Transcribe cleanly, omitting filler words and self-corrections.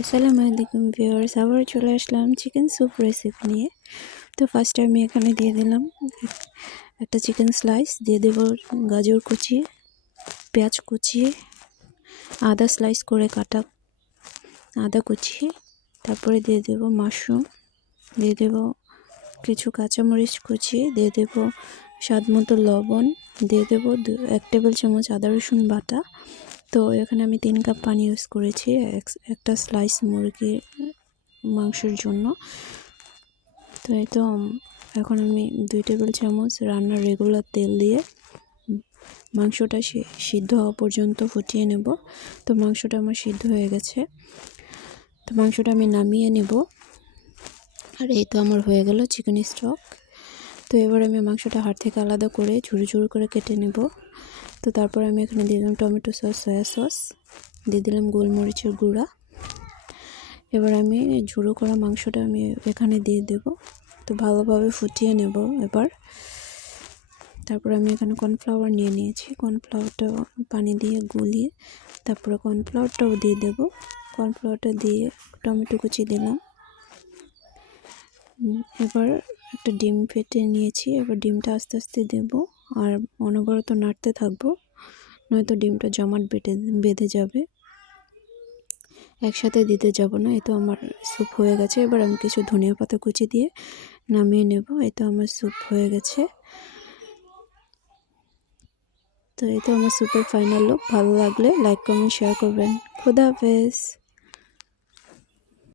আসসালামু আলাইকুম ভিউয়ার্স, আবার চলে আসলাম চিকেন স্যুপ রেসিপি নিয়ে। তো ফার্স্টে আমি এখানে দিয়ে দিলাম একটা চিকেন স্লাইস, দিয়ে দেব গাজর কুচি, পেঁয়াজ কুচি, আদা স্লাইস করে কাটা আদা কুচি, তারপরে দিয়ে দেব মাশরুম, দিয়ে দেব কিছু কাঁচামরিচ কুচি, দিয়ে দেব স্বাদ মতো লবণ, দিয়ে দেব 1 টেবিল চামচ আদা রসুন বাটা। তো এখানে আমি 3 কাপ পানি ইউজ করেছি একটা স্লাইস মুরগির মাংসের জন্য। তো এই তো এখন আমি 2 টেবিল চামচ রান্নার রেগুলার তেল দিয়ে মাংসটা সিদ্ধ হওয়া পর্যন্ত ফুটিয়ে নেব। তো মাংসটা আমার সিদ্ধ হয়ে গেছে, তো মাংসটা আমি নামিয়ে নেব। আর এই তো আমার হয়ে গেল চিকেন স্টক। তো এবার আমি মাংসটা হাড় থেকে আলাদা করে ঝুরো ঝুরো করে কেটে নেব। তো তারপর আমি এখানে দিয়ে দিলাম টমেটো সস, সয়া সস, দিয়ে দিলাম গোলমরিচের গুঁড়া। এবার আমি ঝুরো করা মাংসটা আমি এখানে দিয়ে দেব। তো ভালোভাবে ফুটিয়ে নেব এবার। তারপর আমি এখানে কর্নফ্লাওয়ার নিয়ে নিয়েছি, কর্নফ্লাওয়ারটা পানি দিয়ে গুলিয়ে তারপরে কর্নফ্লাওয়ারটাও দিয়ে দেব। কর্নফ্লাওয়ারটা দিয়ে টমেটো কুচি দিলাম। এবার একটা ডিম ফেটে নিয়েছি, এবার ডিমটা আস্তে আস্তে দেব আর অনবরত নাড়তে থাকবো, নয়তো ডিমটা জমাট বেঁধে যাবে। একসাথে দিতে যাব না। এই তো আমার স্যুপ হয়ে গেছে। এবার আমি কিছু ধনিয়া পাতা কুচি দিয়ে নামিয়ে নেব। এই তো আমার স্যুপ হয়ে গেছে। তো এই তো আমার স্যুপের ফাইনাল লুক। ভালো লাগলে লাইক কমেন্ট শেয়ার করবেন। খুদা হাফেজ।